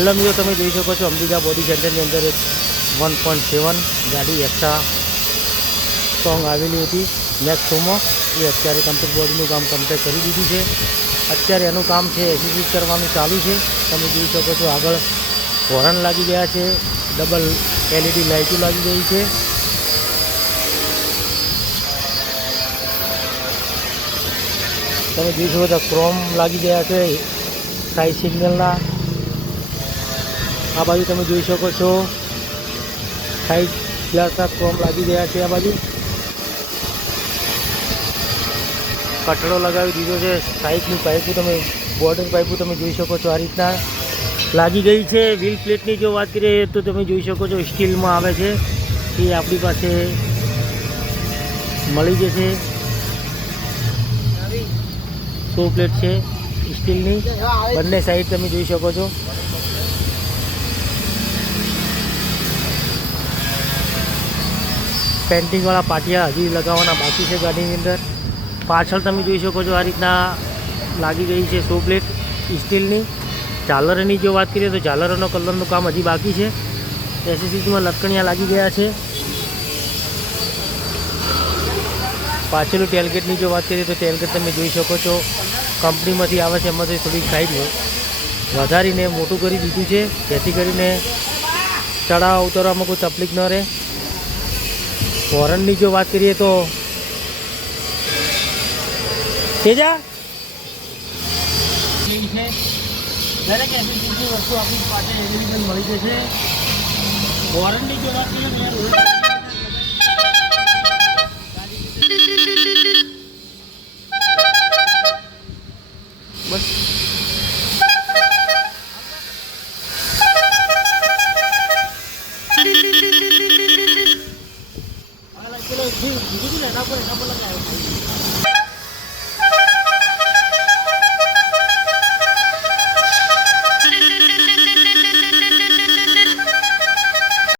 Hello મિત્રો, તમે જોઈ શકો છો અંબિકા બોડી સેન્ટરની અંદર એક 1.7 ગાડી એક્સ્ટ્રા સ્ટ્રોંગ આવેલી હતી નેક્સ્ટ શોમાં. એ અત્યારે કમ્પ્લીટ બોડીનું કામ કમ્પ્લીટ કરી દીધું છે. અત્યારે એનું કામ છે એસીસી કરવાનું ચાલુ છે. તમે જોઈ શકો છો આગળ હોર્ન લાગી ગયા છે, ડબલ LED લાઇટો લાગી ગઈ છે. તમે જોઈ શકો છો ક્રોમ લાગી ગયા છે સાઇડ સિગ્નલના. આ બાજુ તમે જોઈ શકો છો સાઈડ ગ્લાસના ક્રોમ લાગી ગયા છે. આ બાજુ કટડો લગાવી દીધો છે. સાઈડની પાઇપો તમે બોર્ડર પાઇપો તમે જોઈ શકો છો આ રીતના લાગી ગઈ છે. વ્હીલ પ્લેટની જો વાત કરીએ તો તમે જોઈ શકો છો સ્ટીલમાં આવે છે. એ આપણી પાસે મળી જશે. 100 પ્લેટ છે સ્ટીલની, બંને સાઈડ તમે જોઈ શકો છો. પેન્ટિંગવાળા પાટિયા હજી લગાવવાના બાકી છે ગાડીની અંદર. પાછળ તમે જોઈ શકો છો આ રીતના લાગી ગઈ છે 100 પ્લેટ સ્ટીલની. ઝાલરની જો વાત કરીએ તો ઝાલરોનો કલરનું કામ હજી બાકી છે. એસએસસીમાં લટકણિયા લાગી ગયા છે. પાછળનું ટેલગેટની જો વાત કરીએ તો ટેલગેટ તમે જોઈ શકો છો કંપનીમાંથી આવે છે. એમાંથી થોડીક સાઈડ વધારીને મોટું કરી દીધું છે જેથી કરીને ચડાવવા ઉતરવામાં કોઈ તકલીફ ન રહે. હોર્નની જો વાત કરીએ તો તેજા દરેક એસએસસીની વસ્તુ આપણી પાસે અવેલેબલ મળી જશે. હોર્નની જો વાત કરીએ તો બસ બીજું ને એના પર લગાવ્યો.